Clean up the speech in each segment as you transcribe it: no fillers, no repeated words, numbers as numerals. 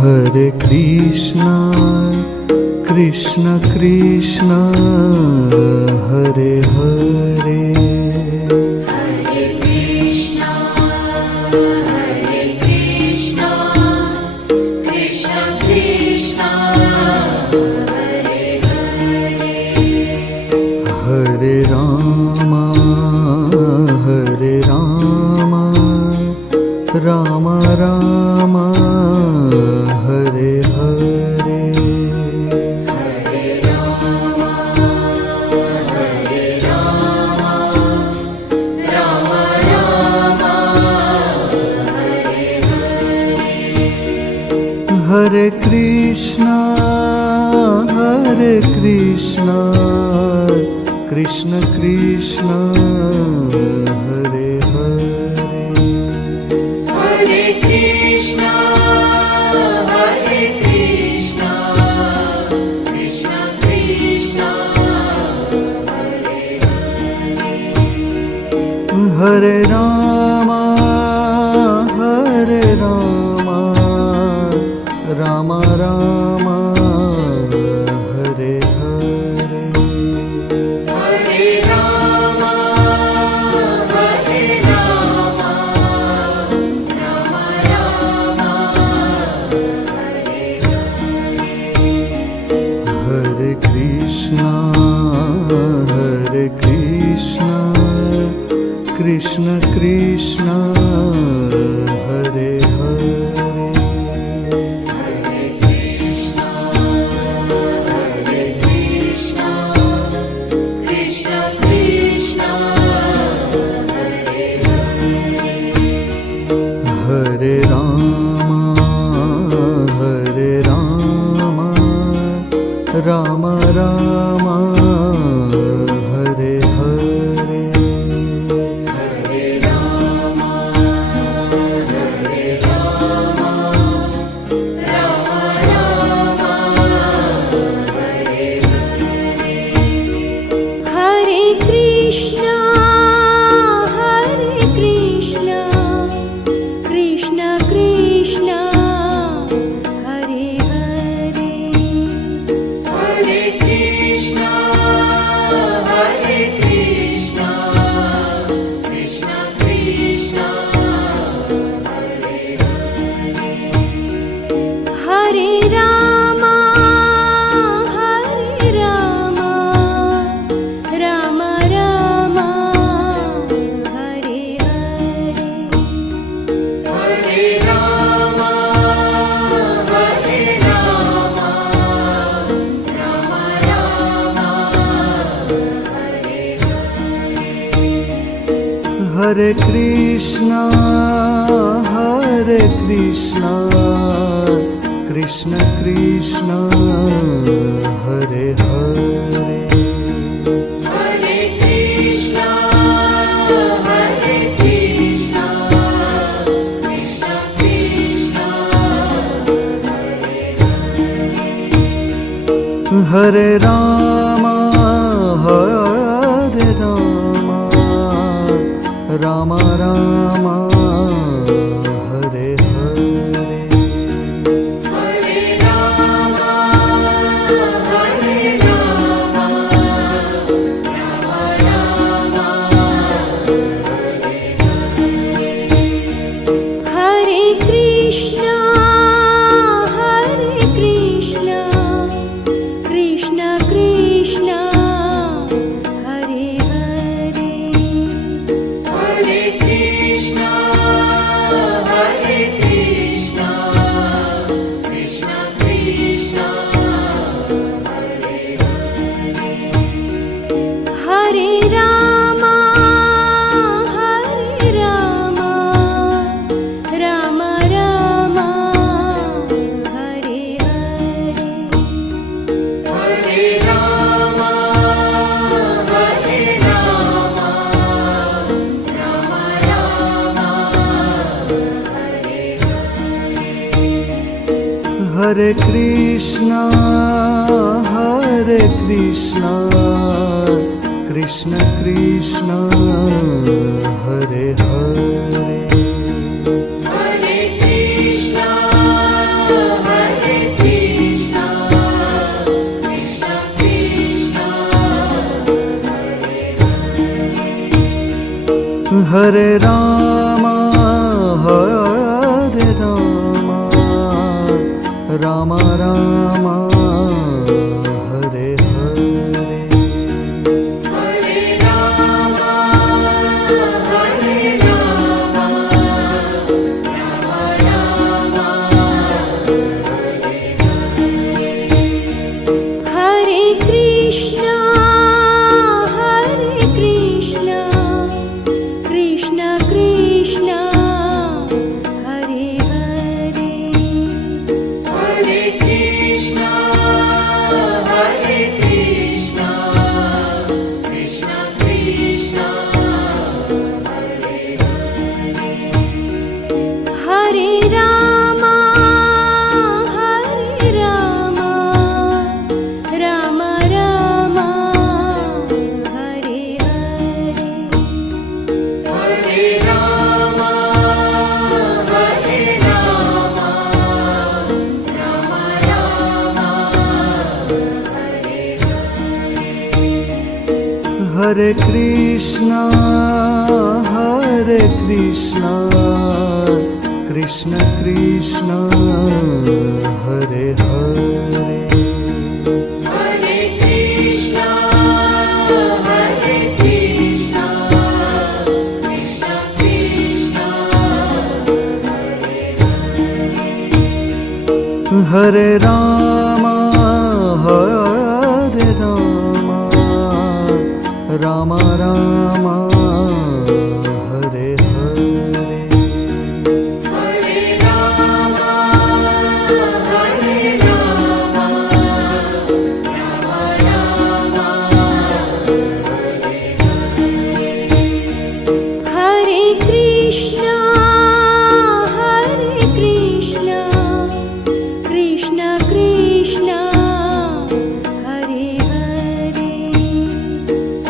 Hare Krishna, Krishna Krishna, Hare Hare. Hare Krishna, Krishna Krishna, Hare Hare. Hare Rama, Rama Rama, Hare Hare. Hare Rama, Rama Rama, Hare Hare. Hare Krishna, Krishna Krishna, Hare Hare. Hare Krishna, Krishna Krishna, Hare Hare. Hare Rama, Rama Rama, Hare Hare. Hare Rama, Rama Rama, Hare Hare. Hare Krishna, Krishna Krishna, Hare Hare. Hare Krishna, Krishna Krishna, Hare Hare. Hare Rama, Rama Rama, Hare Hare. Hare Rama, Rama Rama, Hare Hare. Hare Krishna, Krishna Krishna, Hare Hare. Hare Krishna, Krishna Krishna, Hare Hare. Hare Rama, Rama Rama, Hare Hare. Hare Rama, Rama Rama, Hare Hare. Hare Krishna, Krishna Krishna, Hare Hare. Hare Krishna, Krishna Krishna, Hare Hare. Hare Rama, Rama Rama, Hare Hare. Hare Rama, Rama Rama, Hare Hare. Hare Krishna, Krishna Krishna, Hare Hare. Hare Krishna, Krishna Krishna, Hare Hare. Hare Rama, Rama Rama, Hare Hare. Hare Rama, Rama Rama, Hare Hare. Hare Krishna, Krishna Krishna, Hare Hare. Hare Hare Rama, Hare Rama, Rama Rama, Hare Hare. Hare Rama, Hare Rama, Rama Rama, Hare Krishna, Krishna Krishna, Hare Hare. Hare Krishna, Krishna Krishna, Hare Hare Rama, Rama Rama, Hare Hare. Hare Rama, Rama Rama, Hare Krishna, Krishna Krishna, Hare Hare. Hare Krishna, Krishna Krishna, Hare Rama, Rama Rama, Hare Hare. Hare Rama, Rama Rama, Hare Krishna, Krishna Krishna, Hare Hare.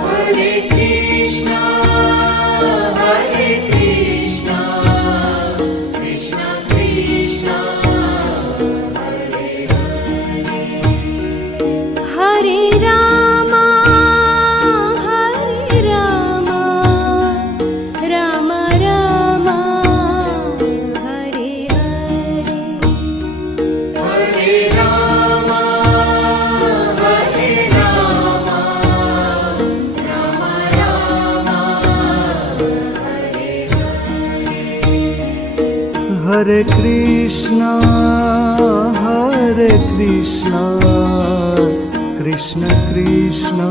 Hare Krishna, Krishna Krishna, Hare Rama, Rama Rama, Hare Hare. Hare Rama, Rama Rama, Hare Krishna, Krishna Krishna,